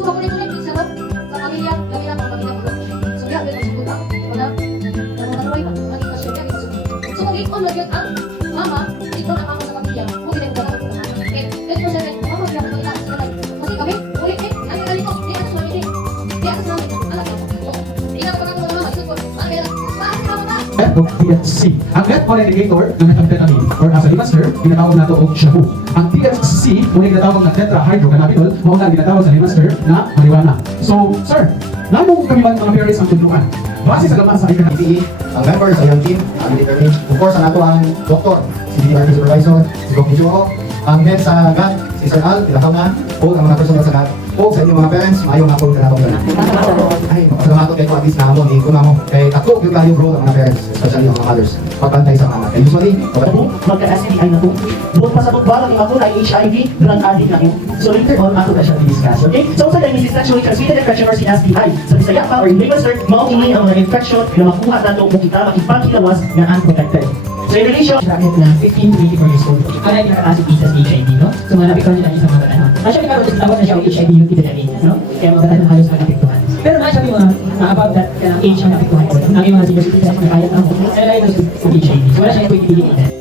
So makulit-ulit din sa pamilya, kami lang ang pamilya ko. So kaya ganun sa buta. Wala. Naruhay pa. Maging pasyon kaya ganun. So kung ikon lang yun ang mama, ikon ang mama sa pamilya. Kung hindi ko lang eh, pwede ko siya rin, mama, kaya ko lang sa life. Kasi kami, ulit eh, ang galing ko, di atas namin eh. Di atas namin, alam ko. Hindi na ko pagkakot ng mama, isip ko, kaya lang, bakit mama ba? Of THC. Ang net for indicator ng methamphetamine or as a limaster, ginatawag nato og shabu. Ang THC muna ginatawag na tetrahydrocannabinol, mauna ginatawag sa limaster na marijuana. So, sir, namo kami ba mga parents ang tulungan? Base sa gamas sa ikan PE, ang members sa iyong team, ang determined. Of course, ang ato ang doktor, si DRT Supervisor, si Doc Mijuho, ang head sa GAT, si Sir Al, ilakaw na, o ang mga personal sa GAT, o sa inyong mga parents, maayong hapon ka na itong gano'n. Ay, salamat kayo at least na mo, ni Kunamo. Kay ako, yung tayo bro, ang mga parents, especially yung mga mothers, pagbantay sa mga anak. Kaya usually, magka-STI na po. Buong pasabot ba lang ako na HIV, drug addict na yun. So later on, ako na siya i-discuss. Okay? So sa dahil is sexually transmitted infection or si STI. Sa Bisaya pa or in layman's term, mauingin ang mga infection na makuha nato kung kita makipagkilawas na unprotected. So in relation, bracket na 15 to 24 years old. Kaya yung nakakasip isa sa HIV, no? So malapit ko nila sa mga ano. Actually, karoon tawag na siya ang HIV yung titiramin, no? Kaya mga ano halos nakapiktuhan. Pero sabi mga about that age na napiktuhan ko, ang yung mga senior citizens na kaya ako. Kaya ito sa HIV. So wala siya yung pwede